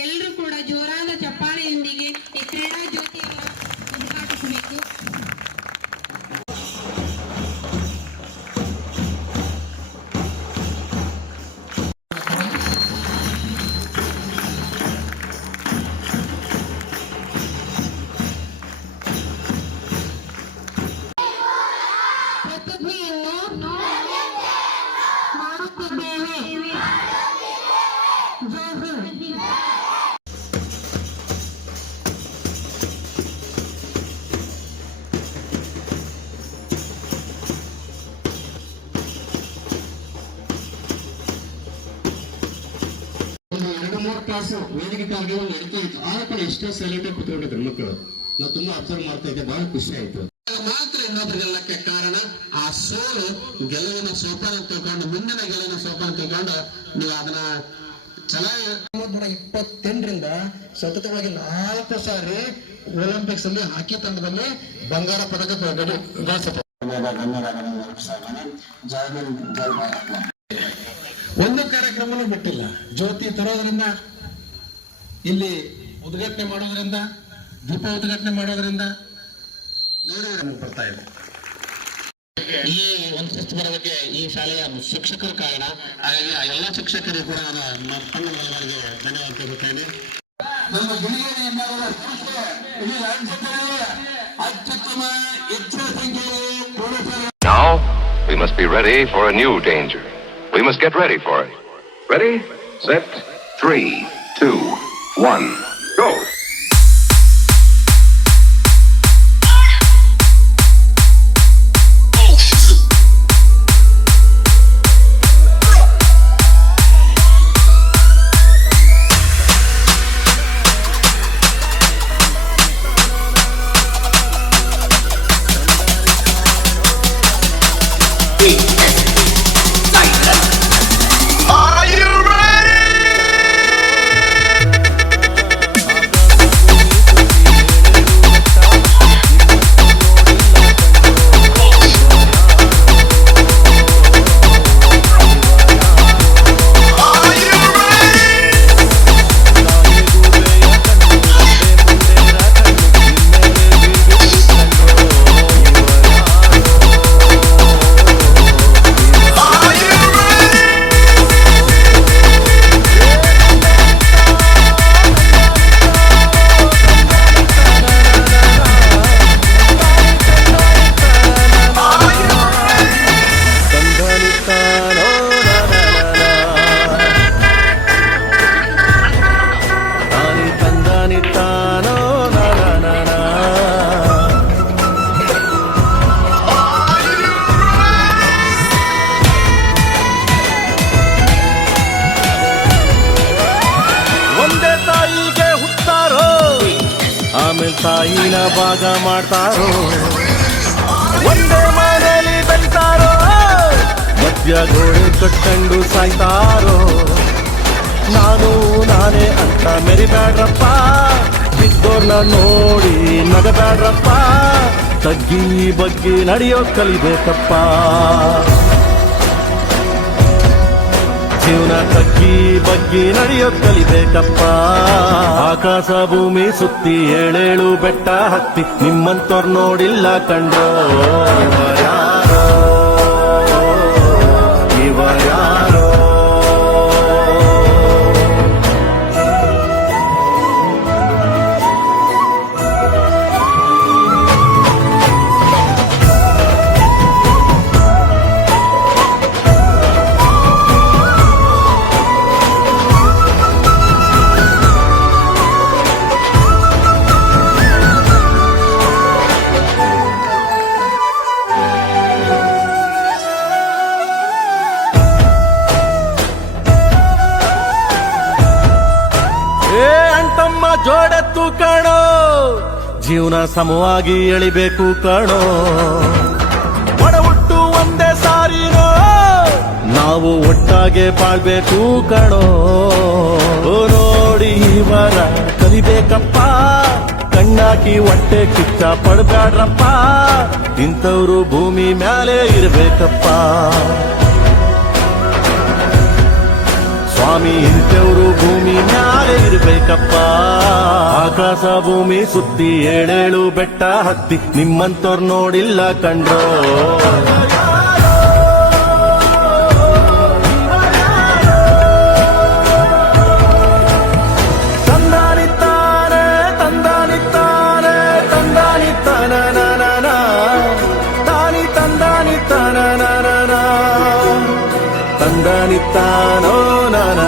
ಎಲ್ಲರೂ ಕೂಡ ಜೋರಾದ ಚಪ್ಪಾಳೆಯೊಂದಿಗೆ ಈ ಕ್ರೀಡಾ ಜ್ಯೋತಿಯನ್ನು ಉದ್ಘಾಟಿಸಬೇಕು. ಕ್ಲಾಸು ವೇದಿಕೆ ಕಾರ್ಯಕ್ರಮ ನಡೀತಾ ಇತ್ತು. ಆಗ ಕೂಡ ಎಷ್ಟೋ ಸೈಲೆಂಟ್ ಆಗಿ ಕುತ್ಕೊಂಡಿದ್ರು ಮಕ್ಕಳು. ನಾವು ತುಂಬಾ ಅಬ್ಸರ್ವ್ ಮಾಡ್ತಾ ಇದ್ದೆ, ಬಹಳ ಖುಷಿ ಆಯ್ತು. ಮಾತ್ರ ಇನ್ನೊಬ್ಬರಿಗೆಲ್ಲಕ್ಕೆ ಕಾರಣ ಆ ಸೋಲು ಗೆಲುವಿನ ಸೋಪಾನ ತಿಳ್ಕೊಂಡು, ಮುಂದಿನ ಗೆಲುವಿನ ಸೋಪಾನ ತಿಳ್ಕೊಂಡು ನೀವು ಅದನ್ನ 2028ರಿಂದ ಸತತವಾಗಿ 4 ಸಾರಿ ಒಲಿಂಪಿಕ್ಸ್ ಅಲ್ಲಿ ಹಾಕಿ ತಂಡದಲ್ಲಿ ಬಂಗಾರ ಪದಕ ಗಳಿಸುತ್ತೆ. ಒಂದು ಕಾರ್ಯಕ್ರಮನೂ ಬಿಟ್ಟಿಲ್ಲ. ಜ್ಯೋತಿ ತರೋದ್ರಿಂದ, ಇಲ್ಲಿ ಉದ್ಘಾಟನೆ ಮಾಡೋದ್ರಿಂದ, ದೀಪ ಉದ್ಘಾಟನೆ ಮಾಡೋದ್ರಿಂದ ನೋಡಿ ಬರ್ತಾ ಇದೆ. ಈ ಒಂದು ಶಿಸ್ತು ಬರೋದಕ್ಕೆ ಈ ಶಾಲೆಯ ಶಿಕ್ಷಕರು ಕಾರಣ. ಹಾಗಾಗಿ ಆ ಎಲ್ಲ ಶಿಕ್ಷಕರಿಗೂ ಕೂಡ ನಾನು ತಮ್ಮ ಬಲವಾಗಿ ಧನ್ಯವಾದ ತಿಳಿಸುತ್ತೇನೆ. ನಮ್ಮ ಗಿಣಿಗೇರಿ ಇಡೀ ರಾಜ್ಯದಲ್ಲಿ ಅತ್ಯುತ್ತಮ ಹೆಚ್ಚಿನ ಸಂಖ್ಯೆಯಲ್ಲಿ ಪೊಲೀಸರು. Now we must be ready for a new danger. We must get ready for it. Ready, set, 3, 2, 1, go! ತಾಯಿನ ಭಾಗ ಮಾಡ್ತಾರೋ, ಒಂದೇ ಮನೆಯಲ್ಲಿ ಬೆಳಿತಾರೋ, ಮಧ್ಯ ಗೋಡೆ ಕಟ್ಟಂಡು ಸಾಯ್ತಾರೋ. ನಾನೇ ಅಂತ ಮೆರಿಬ್ಯಾಡ್ರಪ್ಪ, ಬಿದ್ದೋರ್ನ ನೋಡಿ ನಗಬ್ಯಾಡ್ರಪ್ಪ, ತಗ್ಗಿ ಬಗ್ಗಿ ನಡೆಯೋ ಕಲಿಬೇಕಪ್ಪ. ಜೀವನ ತಗ್ಗಿ ಬಗ್ಗಿ ನಡೆಯೋ ಕಲಿಬೇಕಪ್ಪ. ಆಕಾಶ ಭೂಮಿ ಸುತ್ತಿ 7 ಬೆಟ್ಟ ಹತ್ತಿ ನಿಮ್ಮಂತೋರ್ ನೋಡಿಲ್ಲ ಕಂಡೋ. ಇವರ್ಯಾರೋ ಇವರ್ಯಾರೋ ಜೋಡೆತ್ತು ಕಾಣೋ, ಜೀವನ ಸಮವಾಗಿ ಎಳಿಬೇಕು ಕಾಣೋ. ಒಡ ಹುಟ್ಟು ಒಂದೇ ಸಾರಿನೋ, ನಾವು ಒಟ್ಟಾಗೆ ಬಾಳ್ಬೇಕು ಕಾಣೋ. ನೋಡಿ ಇವರ ಕಲಿಬೇಕಪ್ಪ, ಕಣ್ಣಾಕಿ ಹೊಟ್ಟೆ ಕಿಚ್ಚ ಪಡ್ಬ್ಯಾಡ್ರಪ್ಪ. ಇಂಥವ್ರು ಭೂಮಿ ಮ್ಯಾಲೆ ಇರ್ಬೇಕಪ್ಪ. ಸ್ವಾಮಿ ಇಂಥವ್ರು ಭೂಮಿ ಮ್ಯಾಲೆ ಇರ್ಬೇಕಪ್ಪ. ಆಕಾಶ ಭೂಮಿ ಸುತ್ತಿ ಏಳೇಳು ಬೆಟ್ಟ ಹತ್ತಿ ನಿಮ್ಮಂತವ್ರು ನೋಡಿಲ್ಲ ಕಂಡ್ರೋ. ತಂದಾನಿತ್ತಾನೆ ತಂದಾನಿತ್ತಾನೆ ತಂದಾನಿತ್ತಾನ ತಾನಿ ತಂದಾನಿತ್ತಾನ ತಂದಾನಿತ್ತಾನೋ ನಾನ